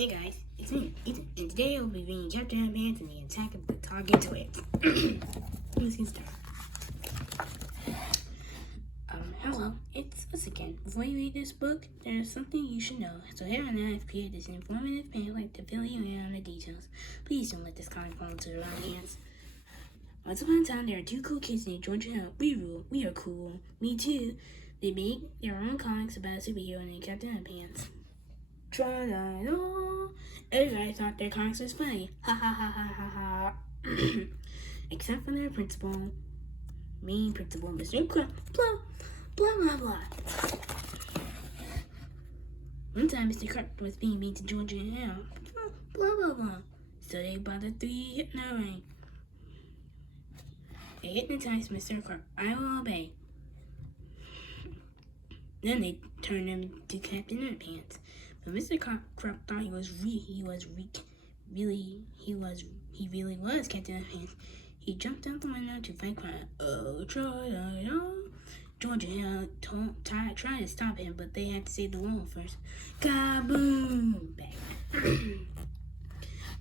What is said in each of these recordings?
Hey guys, it's me, Ethan, and today I'll be reading Captain Underpants and the Attack of the Target Toilets. Let's get started. Hello, it's us again. Before you read this book, there's something you should know. So here and now I've created this informative pamphlet to fill you in on the details. Please don't let this comic fall into the wrong hands. Once upon a time, there are two cool kids named George and Hal. We rule. We are cool. Me too. They make their own comics about a superhero named Captain Underpants. Tra-da-da. Everybody thought their comics was funny. Ha ha ha ha ha ha. Except for their principal, mean principal, Mr. Blah, blah, blah, blah. One time, Mr. Kruk was being mean to George and Hal. Blah, blah, blah. So they bought the 3 hypno ring. They hypnotized Mr. Kruk. I will obey. Then they turned him to Captain Underpants. But Mr. Kruk thought he really was Captain Underpants. He jumped out the window to fight crime. Oh, George and Hal tried to stop him, but they had to save the world first. Kaboom! Bang.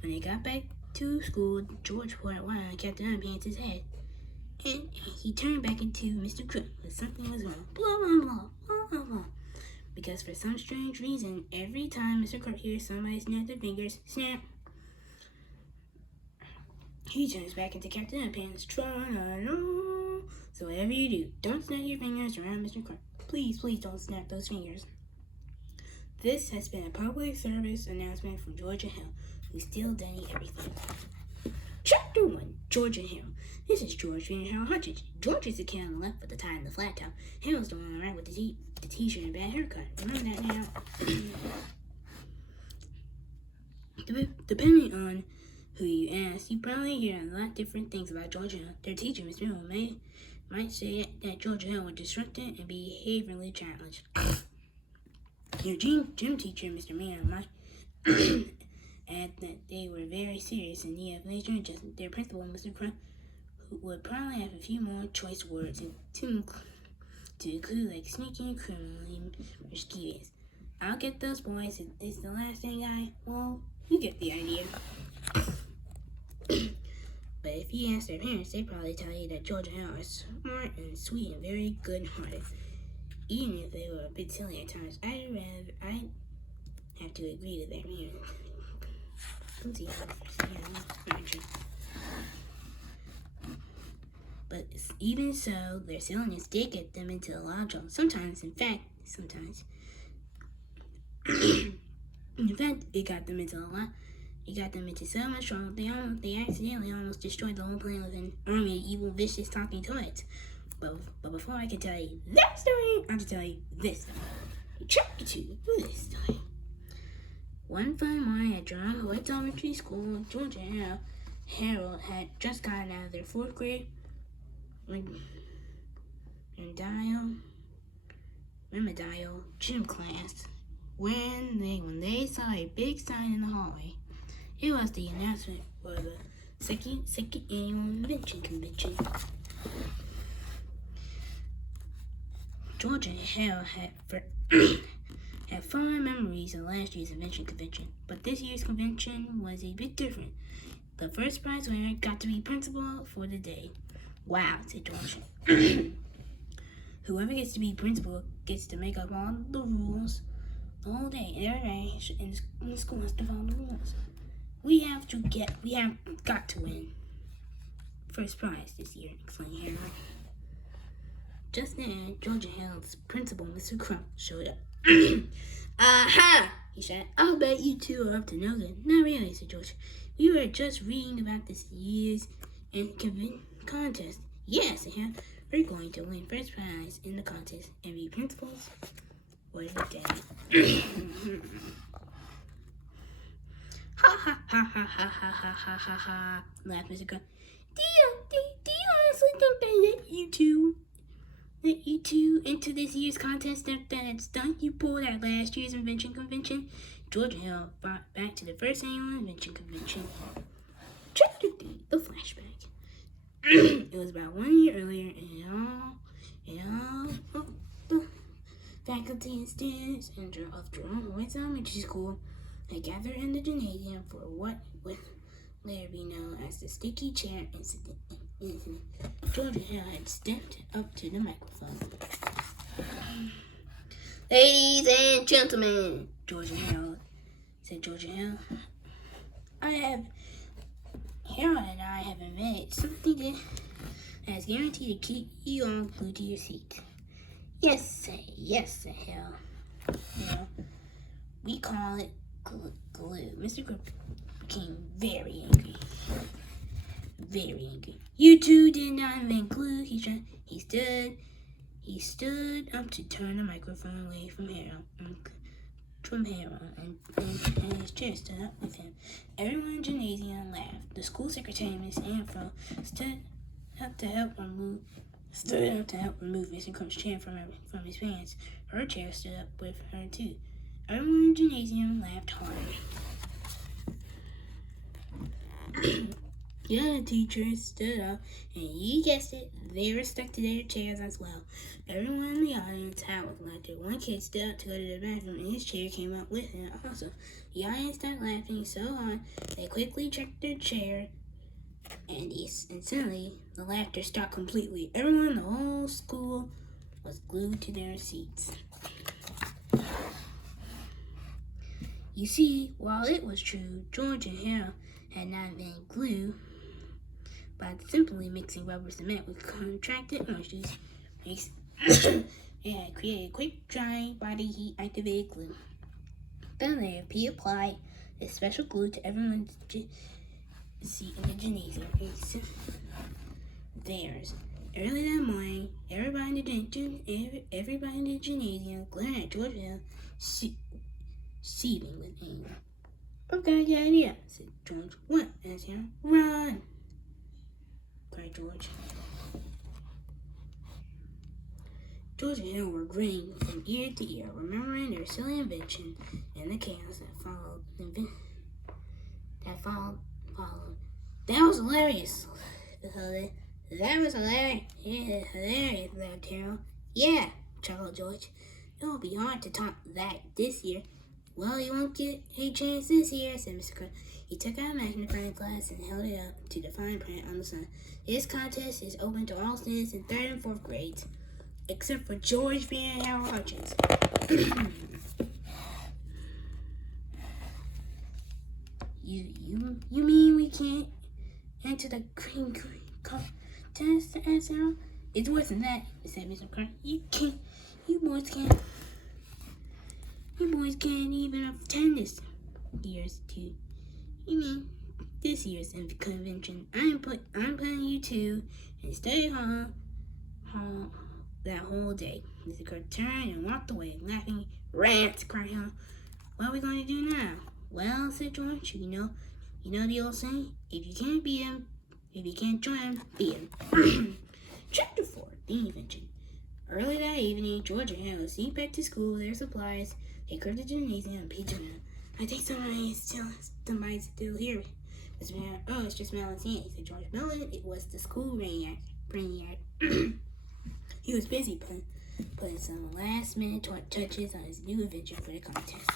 When they got back to school, George poured wine on Captain Underpants' head. And he turned back into Mr. Crook, but something was wrong. Blah, blah, blah, blah, blah, blah. Because for some strange reason, every time Mr. Crook hears somebody snap their fingers, snap, he turns back into Captain Underpants. So whatever you do, don't snap your fingers around Mr. Crook. Please, please don't snap those fingers. This has been a public service announcement from George and Hal, who's still done everything. Chapter 1, George and Hal. This is George and Hal Hutchins. George is the kid on the left with the tie and the flat top. Hal's the one on the right with the t-shirt and bad haircut. Remember that now? Depending on who you ask, you probably hear a lot different things about George and Hal. Their teacher, Miss Miller, might say that George and Hal were disruptive and behaviorally challenged. Your gym teacher, Mr. Miller, might add that they were very serious in need of major adjustment. Their principal, Mr. Crook, would probably have a few more choice words to include like sneaky and criminally mischievous. I'll get those boys. It's the last thing well, you get the idea. But if you ask their parents, they'd probably tell you that George and Hal are smart and sweet and very good-hearted. Even if they were a bit silly at times, I'd have to agree with their parents. But even so, their silliness did get them into a lot of trouble. Sometimes. In fact, it got them into a lot. It got them into so much trouble. They accidentally almost destroyed the whole planet with an army of evil, vicious, talking toilets. But before I can tell you that story, I have to tell you this story. Chapter 2, this story. One fine morning at John Hoyt's elementary school, George and Harold had just gotten out of their 4th grade remedial gym class when they saw a big sign in the hallway. It was the announcement for the second annual invention convention. George and Hal had fond memories of last year's invention convention, but this year's convention was a bit different. The first prize winner got to be principal for the day. Wow, said George. Whoever gets to be principal gets to make up all the rules the whole day. Everybody in the school has to follow the rules. We have got to win. First prize this year, exclaimed Harold. Just then, George and Hal's principal, Mr. Crump, showed up. Aha! He said, I'll bet you two are up to no good. Not really, said George. We were just reading about this year's contest. Yes, said Hal. We're going to win first prize in the contest and be principals for the day. Ha ha ha ha ha ha ha ha ha ha, laughed Mr. Crump. Do you honestly think they let you two into this year's contest after that stunt you pulled at last year's invention convention? George and Hal brought back to the first annual invention convention. Chapter 3, the flashback. It was about 1 year earlier, and all the faculty and students of Jerome Hoyt's elementary school They gathered in the gymnasium for what would later be known as the sticky chair incident. Georgia Hill had stepped up to the microphone. Ladies and gentlemen, Georgia Hill, said Georgia Hill, Harold and I have invented something that is guaranteed to keep you all glued to your seat. Yes, said Hill. We call it glue. Mr. Grip became very angry. Very angry. You two did not invent glue. He stood up to turn the microphone away from Harold. And his chair stood up with him. Everyone in the gymnasium laughed. The school secretary, Miss Anfro, stood up to help remove Mr. Crump's chair from his pants. Her chair stood up with her too. Everyone in the gymnasium laughed hard. The other teachers stood up, and you guessed it, they were stuck to their chairs as well. Everyone in the audience howled with laughter. One kid stood up to go to the bathroom, and his chair came out with him also. The audience started laughing so hard, they quickly checked their chair, and suddenly the laughter stopped completely. Everyone in the whole school was glued to their seats. You see, while it was true, George and Harold had not invented glue, by simply mixing rubber cement with contracted orange juice, it had created quick, dry, body heat activated glue. Then they applied this special glue to everyone's seat in the gymnasium. Theirs. Early that morning, everybody in the gymnasium glared at George Hill, seething with anger. I've got the idea, said George. What? asked Harold. Run! cried George. George and Hill were grinning from ear to ear, remembering their silly invention and the chaos that followed. That was hilarious. That was hilarious. Yeah, hilarious, laughed Harold. Yeah, chuckled George. It will be hard to top that this year. Well, you won't get a chance this year, said Mr. Crow. He took out a magnifying glass and held it up to the fine print on the sun. This contest is open to all students in 3rd and 4th grades, except for George Van Harold Hutchins. You mean we can't enter the green contest? asked Harold. It's worse than that, said Mr. Crow. You boys can't even attend this year's too. You mean this year's convention? I'm putting you two in study hall that whole day. Mr. Crow turned and walked away, laughing. Rats! cried Hal. What are we going to do now? Well, said George, you know the old saying? If you can't beat him, if you can't join him, beat him. Chapter 4, the invention. Early that evening, George and Hal sneaked back to school with their supplies. They crept to the gymnasium and peeked around. I think somebody's still here. Oh, it's just Melon's aunt, said George. Melon, it was the school brainiac. He was busy putting some last-minute touches on his new invention for the contest.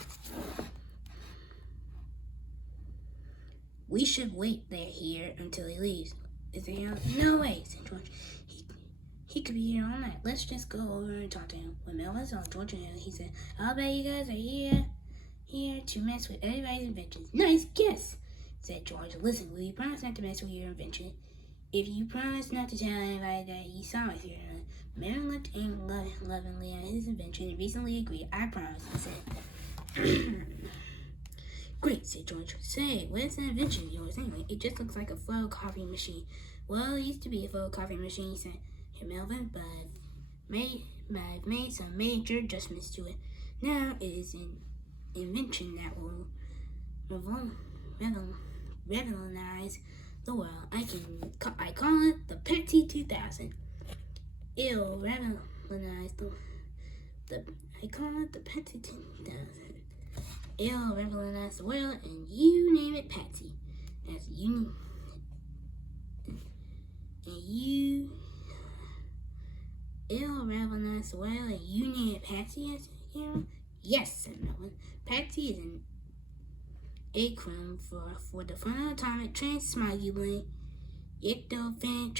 We should wait here until he leaves. Is he out? No way, said George. He could be here all night. Let's just go over and talk to him. When Melvin saw George and Hal, he said, I'll bet you guys are here to mess with everybody's inventions. Nice guess, said George. Listen, will you promise not to mess with your invention? If you promise not to tell anybody that you saw us here, Melvin looked lovingly at his invention and recently agreed. I promise, he said. Great, said George. Say, what is that invention of yours anyway? It just looks like a photocopy machine. Well, it used to be a photocopy machine, he said. Hey, Melvin, but I've made some major adjustments to it. Now it is an invention that will revolutionize the world. I call it the Patsy 2000. It'll revolutionize I call it the Patsy 2000. It'll revolutionize the world, and you name it Patsy. That's you. It'll revolutionize the world, and you name it Patsy. Yes, said Melvin. Patsy is acronym for the final atomic transmogulin ectofan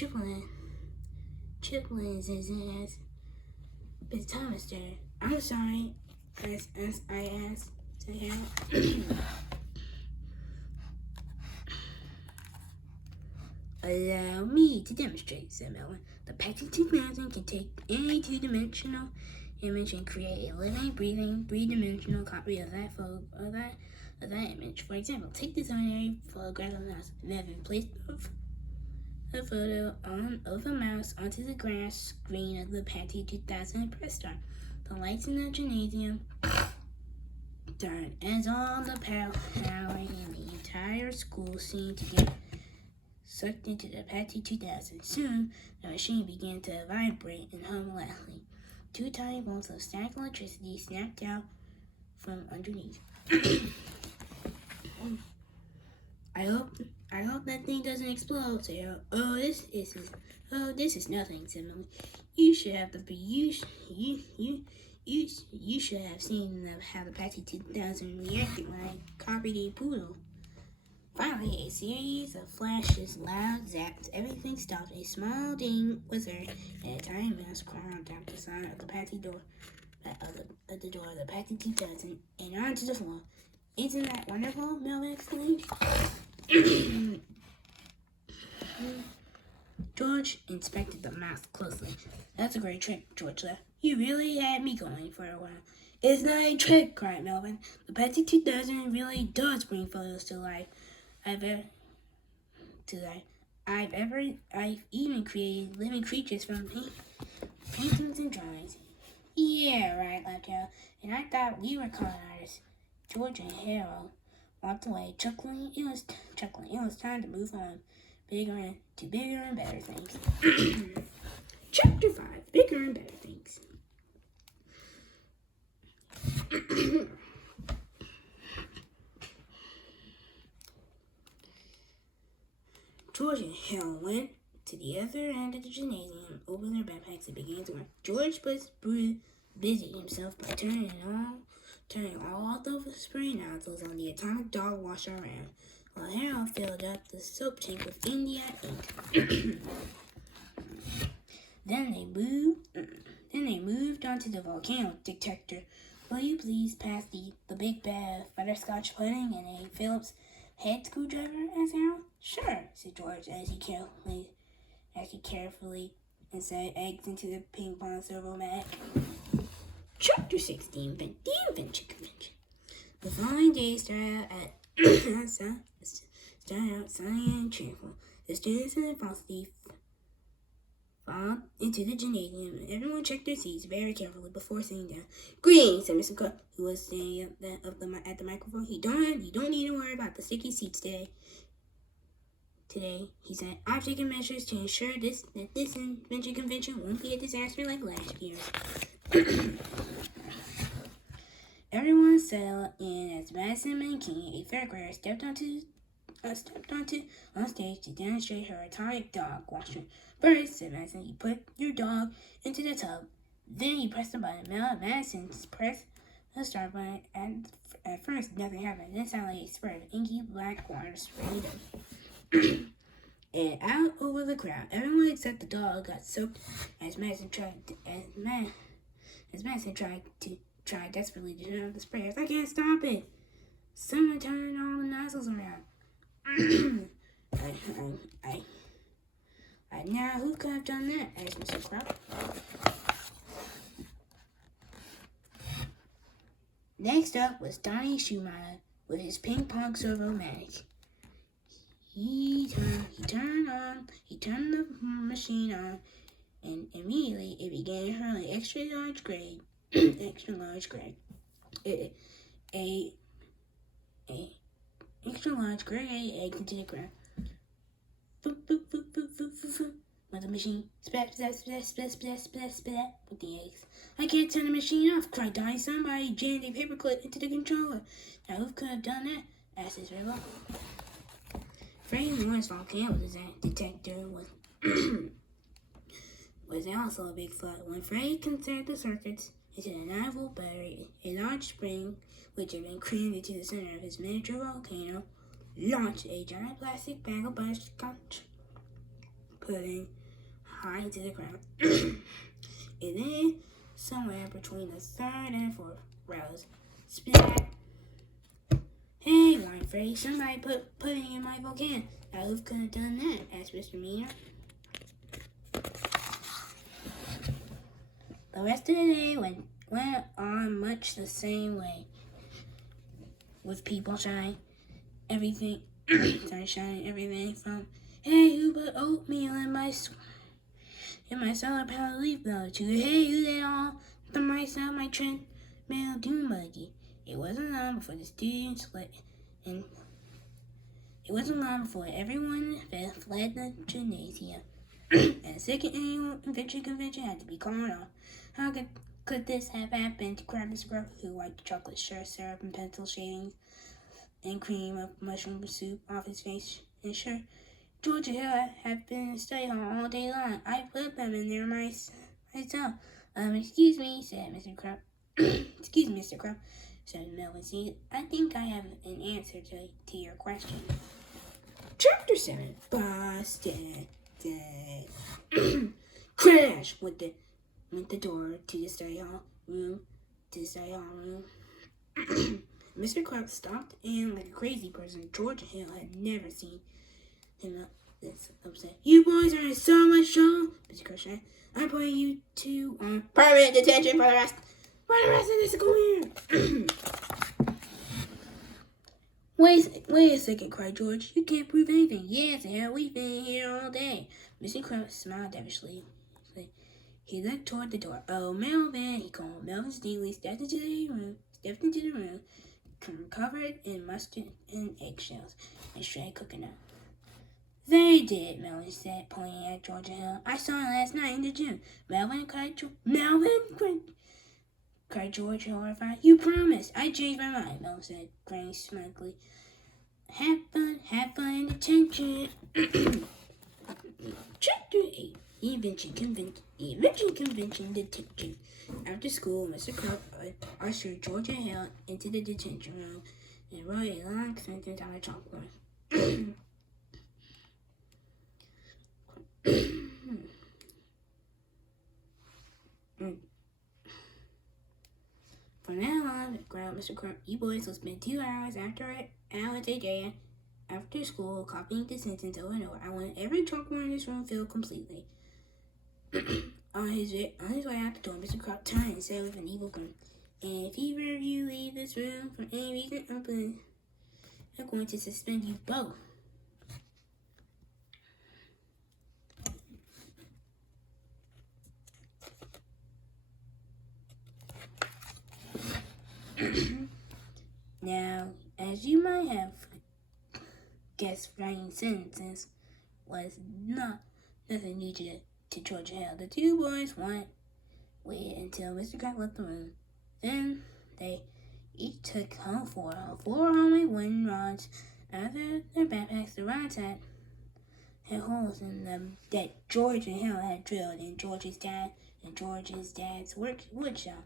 triplets as Thomas there. I'm sorry, as I asked to help. Allow me to demonstrate, said Melvin. The Patrick 2000 can take any two-dimensional image and create a living, breathing, three-dimensional copy of that image. For example, take this ordinary photograph of a mouse. Melvin placed a photo of a mouse onto the glass screen of the Patrick 2000 and pressed start. The lights in the gymnasium turned as all the power in the entire school seemed to get sucked into the Patrick 2000. Soon, the machine began to vibrate and hum loudly. Two tiny bolts of static electricity snapped out from underneath. I hope that thing doesn't explode, said Harold. This is nothing, said Millie. You should have seen how the Patrick 2000 reacted when I copied a poodle. Finally, a series of flashes, loud zaps, everything stopped. A small ding was heard, and a tiny mouse crawled down the side of the Patrick door, of the door of the Patrick 2000, and onto the floor. Isn't that wonderful? Melvin exclaimed. George inspected the mouse closely. That's a great trick, George laughed. You really had me going for a while. It's not a trick, cried Melvin. The Patrick 2000 really does bring photos to life. I've even created living creatures from paintings and drawings. Yeah, right, laughed Harold. And I thought we were con artists. George and Harold walked away, chuckling. It was time to move on, bigger and better things. Chapter 5: Bigger and Better Things. George and Harold went to the other end of the gymnasium, opened their backpacks, and began to work. George was busy himself by turning all the spray nozzles on the atomic dog washer around, while Harold filled up the soap tank with India ink. Then they moved on to the volcano detector. Will you please pass the big bag of butterscotch pudding and a Phillips head screwdriver? Asked Harold. Sure, said George as he carefully inserted eggs into the ping pong servo mag. Chapter 16: The Invention Convention. The following day started out sunny and cheerful. The students and the faculty filed into the gymnasium, and everyone checked their seats very carefully before sitting down. Greetings, said Mr. Cook, who was standing at the microphone. You don't need to worry about the sticky seats today. He said, I've taken measures to ensure that this invention convention won't be a disaster like last year. Everyone settled in as Madison Mankini, a third grader, stepped on stage to demonstrate her atomic dog washer. First, said Madison, you put your dog into the tub. Then you press the button. Madison pressed the start button. At first, nothing happened. Then sounded like a spurt of inky black water sprayed and out over the crowd. Everyone except the dog got soaked as Madison tried desperately to turn off the sprayers. I can't stop it. Someone turned all the nozzles around. Now who could have done that? Asked Mr. Crow. Next up was Donnie Schumacher with his ping pong servo mag. He turned the machine on, and immediately it began hurling extra large grade extra large gray eggs into the ground. Boop, boop, boop, boop, boop, boop, boop. With the machine, splat, splat, splat, splat, splat, splat, splat, with the eggs. I can't turn the machine off, cried Donnie. Somebody jammed a paperclip into the controller. Now who could have done that? Asked his rival. Freddie Moore's volcano detector was also a big flood. When Freddie considered the circuits into the 9-volt battery. A large spring, which had been crammed into the center of his miniature volcano, launched a giant plastic bag of butterscotch pudding high into the ground. And then, somewhere between the third and fourth rows, splat! Hey, whined Freddy, somebody put pudding in my volcano. Now who could have done that? Asked Mr. Meaner. The rest of the day went on much the same way, with people shining everything, shining everything from, hey, who put oatmeal in my solar power leaf blower, to, hey, who did all the mice out my treadmill dune buggy. It wasn't long before the students and it wasn't long before everyone fled the gymnasium. And the second annual invention convention had to be called off. How could this have happened to Krabby Scrub, who wiped chocolate syrup and pencil shavings and cream of mushroom soup off his face? And sure, Georgia Hill had been in study hall all day long. I put them in there myself. Excuse me, said Mr. Crump. Excuse me, Mr. Crump, said Melvin C. I think I have an answer to your question. Chapter 7. Busted. Crash went the door to the study hall room. Mr. Crump stopped and, like a crazy person, Georgia Hill had never seen him this upset. You boys are in so much trouble, Mr. Crump said. I'm putting you two on permanent detention for the rest of the school year. Wait a second, cried George. You can't prove anything. Yes, hell, we've been here all day. Mr. Crump smiled devilishly. He looked toward the door. Oh, Melvin, he called. Melvin Stingley stepped into the room, covered in mustard and eggshells and shredded coconut. They did, Melvin said, pointing at Georgia Hill. I saw it last night in the gym. Melvin, cried George, horrified. You promised. I changed my mind, Melvin said, grinning smugly. Have fun in detention. Chapter 8. Invention Convention Detention. After school, Mr. Crump ushered Georgia Hill into the detention room and wrote a long sentence on a chalkboard. From now on, growled Mr. Crump, you boys will spend 2 hours a day after school copying the sentence over and over. I want every chalkboard in this room filled completely. On his way out the door, Mr. Crump turned and said with an evil grin, and if either of you leave this room for any reason, I'm going to suspend you both. Now, as you might have guessed, writing sentences was nothing new to Georgia Hill. The two boys waited until Mr. Crump left the room. Then they each took home four homemade wooden rods out of their backpacks. The rods had holes in them that George and Hill had drilled in George's dad's wood shop.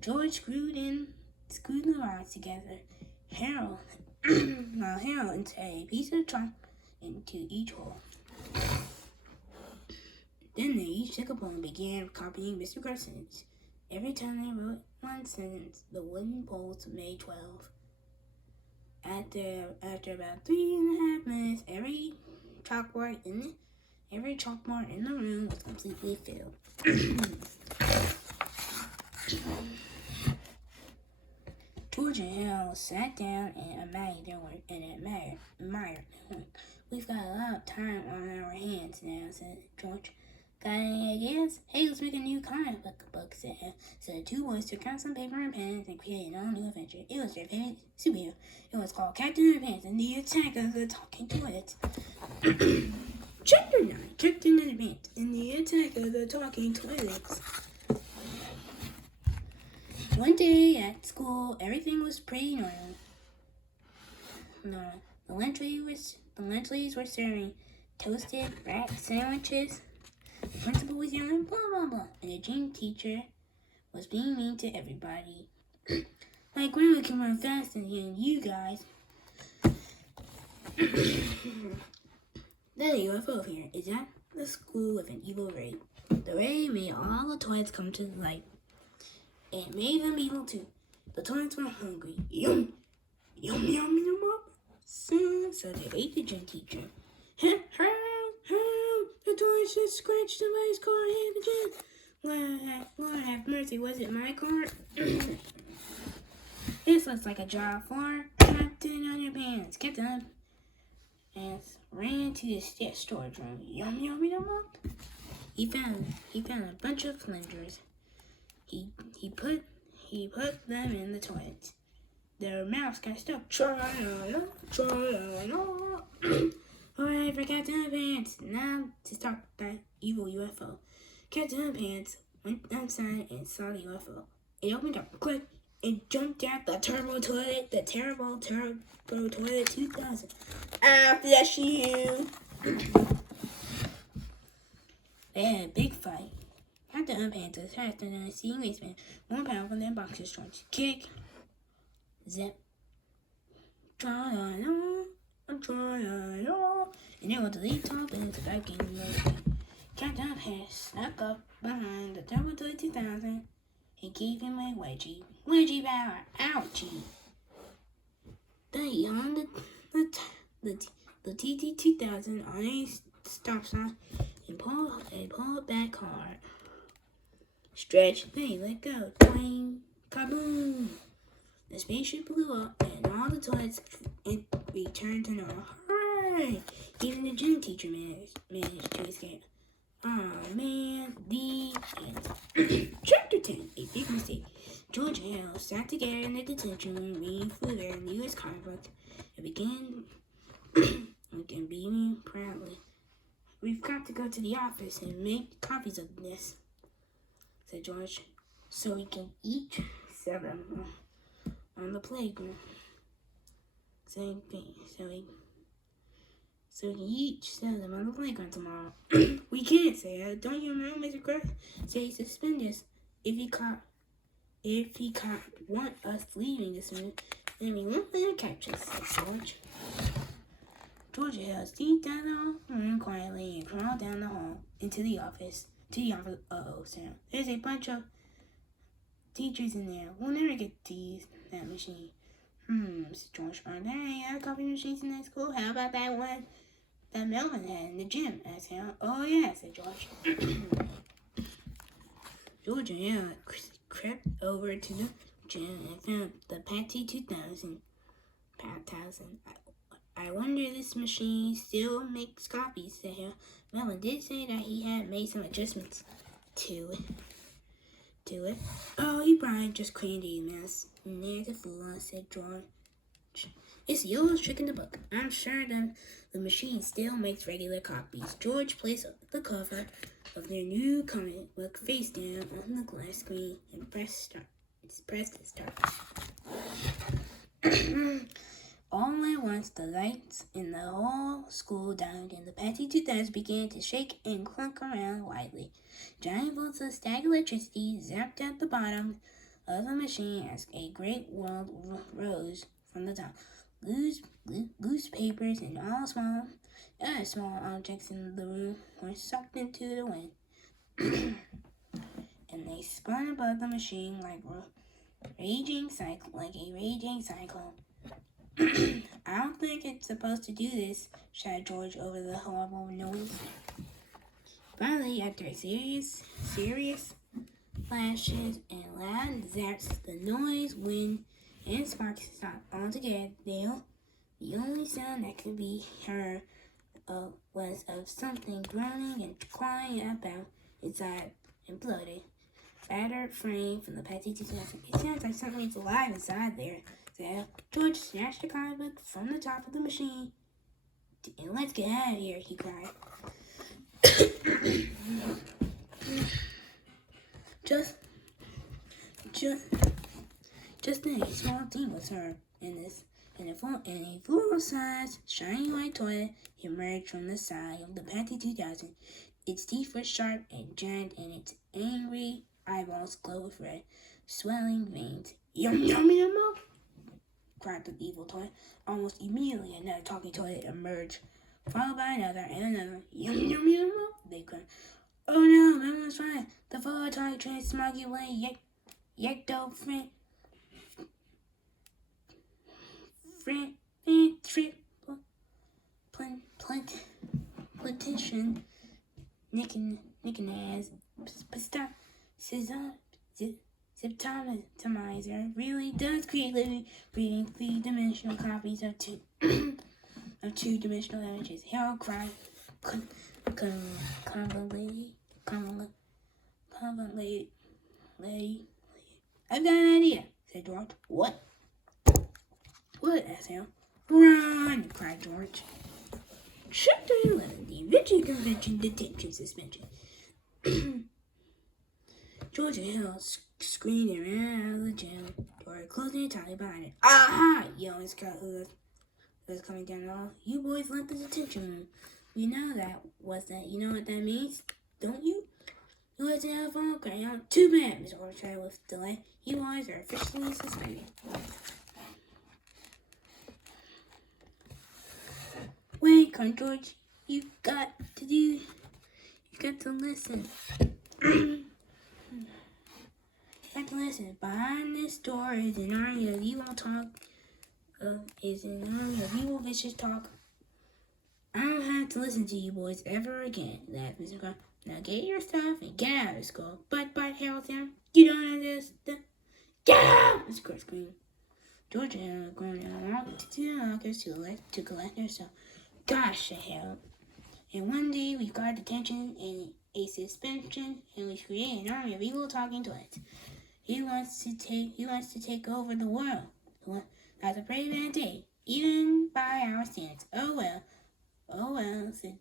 George screwed the rods together. Harold inserted a piece of chalk into each hole. Then they each took a bowl and began copying Mr. Crump's sentence. Every time they wrote one sentence, the wooden poles made 12. After about 3.5 minutes, every chalkboard in the room was completely filled. George and Harold sat down and admired their work. We've got a lot of time on our hands now, said George. Got any ideas? Hey, let's make a new comic book, said Hal. So the two boys took out some paper and pens and created an all-new adventure. It was their favorite superhero. It was called Captain Underpants and the Attack of the Talking Toilets. Chapter 9. Captain Underpants and the Attack of the Talking Toilets. One day at school, everything was pretty normal. The lunch ladies were serving toasted rat sandwiches. The principal was yelling, blah, blah, blah. And the gym teacher was being mean to everybody. My grandma can run faster than you guys. There's a UFO here. Is that the school with an evil ray? The ray made all the toys come to life. It made them evil too. The toys were hungry. Yum, yum, yum, yum, yum. So they ate the gym teacher. Help, help! The toys just scratched somebody's car in the gym. Lord have mercy, was it my car? This looks like a job for Captain Underpants. Captain Underpants ran to the storage room. Yum, yum, yum, yum. He found a bunch of flinders. He put them in the toilets. Their mouths got stuck. Alright, for Captain Underpants. Now to stop that evil UFO. Captain Underpants went outside and saw the UFO. It opened up quick. It jumped out the turbo toilet, the terrible turbo toilet 2000. Ah, bless you. They had a big fight. Captain Underpants was faster than a sea wasteman, more powerful than boxer shorts. Kick, zip, and they were the lead top and the back in the Captain Underpants snuck up behind the turbo toilet 2000. He gave him a wedgie. Wedgie power. Ouchie. Then he hung the TT2000 on a stop sign and pulled back hard. Stretch. Then he let go. Boing. Kaboom. The spaceship blew up and all the toilets returned to normal. Hooray! Even the gym teacher managed to escape. Oh man, the end. Chapter 10, A Big Mistake. George and Hale sat together in the detention room reading through their newest comic book and began beaming proudly. We've got to go to the office and make copies of this, said George, so we can each sell them on the playground. So we can each sell them on the playground tomorrow. We can't, say that. Don't you remember Mr. Krabs? Say suspend us if he caught want us leaving this minute, then we won't let him catch us, said George. George Hale sneaked down the room quietly and crawled down the hall into the office. Uh-oh, Sam. There's a bunch of teachers in there. We'll never get to use that machine. Said George. Are there any other copy machines in that school? How about that one that Melvin had in the gym? Asked Hale. Oh, yeah, said George. George and Hale crept over to the gym and found the Patty 2000. I wonder if this machine still makes copies, said Hale. Melvin did say that he had made some adjustments to it. Oh, he probably just created a mess. There's a fool, said George. It's the oldest trick in the book. I'm sure the machine still makes regular copies. George placed the cover of their new comic book face down on the glass screen and pressed start. All at once, the lights in the whole school died, and the Patsy 2000 began to shake and clunk around wildly. Giant bolts of static electricity zapped at the bottom of the machine as a great world rose from the top. Loose papers and all small objects in the room were sucked into the wind, and they spun above the machine like a raging cyclone. I don't think it's supposed to do this, shouted George over the horrible noise. Finally, after a serious flashes and loud zaps, the noise, wind, and sparks stopped altogether. The only sound that could be heard was of something groaning and clawing about inside and bloated. Battered frame from the Patsy 2000. It sounds like something's alive inside there. So George snatched the comic book from the top of the machine. And let's get out of here, he cried. Just then, a small thing was heard, and a full-size, shiny white toilet emerged from the side of the Patsy 2000. Its teeth were sharp and giant, and its angry eyeballs glowed with red, swelling veins. Yum yum yum yum! Cried the evil toy. Almost immediately, another talking toy emerged, followed by another and another. Yum yum yum yum! They cried. Oh no, everyone's fine. The fellow toy trained smoggy away. Yekto plantation Nicknaz Ziptomizer really does create living, breathing, three-dimensional copies of two-dimensional images. Harold cried, convoluted. I've got an idea, said George. What? What? asked Harold. Run! cried George. Chapter 11, the Invention Convention Detention Suspension. George and Harold screamed and ran out of the jail door, closing it tightly behind it. Aha! yelled Scott, who was coming down the hall. You boys left the detention room. You know you know what that means, don't you? You let the telephone cry out. Too bad, Mr. George said with delay. You boys are officially suspended. Wait, cried George. You got to listen. Behind this door is an army of evil talk. Vicious talk. I don't have to listen to you boys ever again, laughed Mr. Crow. Now get your stuff and get out of school. But Harold Sam, you don't understand. Get out! Mr. Crow screamed. George and Harold groaned and walked to the lockers to collect their stuff. Gosh, said Harold. And one day we got detention and a suspension, and we created an army of evil talking toys. He wants to take over the world. That's a pretty bad day, even by our standards. Oh well, said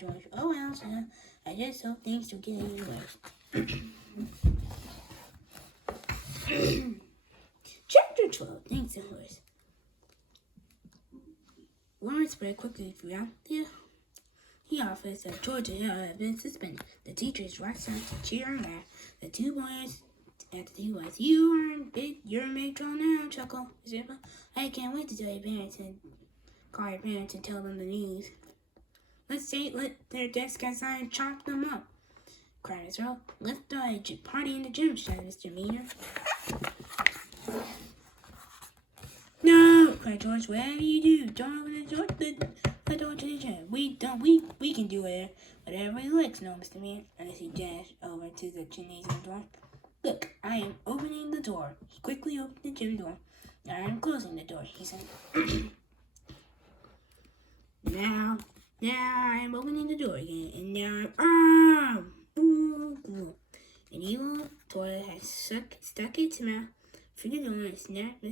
George. Oh well, so I just hope things don't get any worse. Chapter 12, Thanks and Horse. Word spread quickly throughout the office that George and Harold had been suspended. The teachers rushed out to cheer and laugh. The two boys at the two boys, you're in big trouble now, chuckle. I can't wait to tell your parents and call your parents and tell them the news. Let their desks outside and chop them up, cried Israel. Let's do a party in the gym, shouted Mr. Meaner. No, cried George. Whatever you do, don't open the door to the gym. We can do it whatever we like, no, Mr. Meaner. As he dashed over to the gymnasium door. Look, I am opening the door. He quickly opened the gym door. Now I am closing the door, he said. Now I am opening the door again, and now an evil toy has stuck its mouth through the door and snapped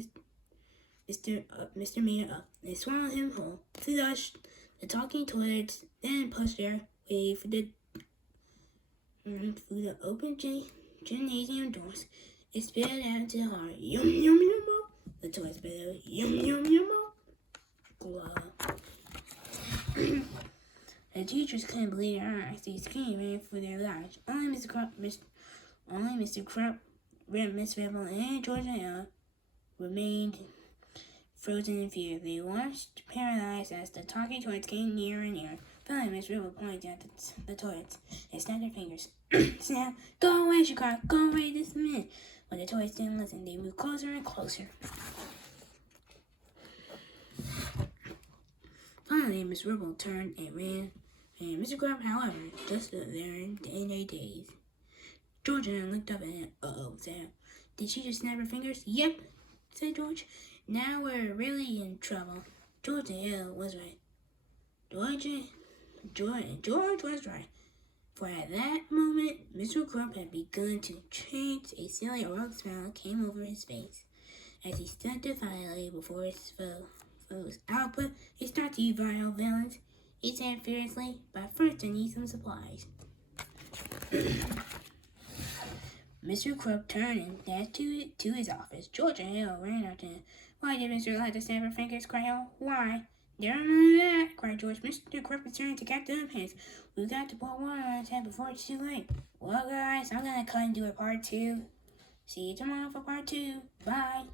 Mr. Meaner up and swallowed him whole. Flush! The talking toilets then pushed their way through the open gymnasium doors. It spilled out into the hall. Yum yum yum. The toy spit out. Yum yum yum. The teachers couldn't believe their eyes. They screamed for their lives. Only Mr. Crump, Miss Rebel, and George and Ella remained frozen in fear. They watched, paralyzed, as the talking toys came nearer and nearer. Finally, Miss Rebel pointed at the toys and snapped her fingers. Snap! Go away, she cried. Go away this minute. But the toys didn't listen. They moved closer and closer. Finally, Miss Rebel turned and ran. And Mr. Crump, however, just stood there in a daze. George and I looked up at him. Uh-oh, said, did she just snap her fingers? Yep, said George. Now we're really in trouble. George and Hill was right. George was right. For at that moment, Mr. Crump had begun to change. A silly rogue smile came over his face as he stood defiantly before his foes. Output, it's not you, vile villains, he said fiercely, but first I need some supplies. Mr. Crump turned and dashed to his office. George and Hill ran after him. Why did Mr. like to snap her fingers? Cried Hill. Why? There are none of that, cried George. Mr. Crippet turned to Captain Underpants. We've got to pour water on his head before it's too late. Well, guys, I'm gonna cut and do a part 2. See you tomorrow for part 2. Bye.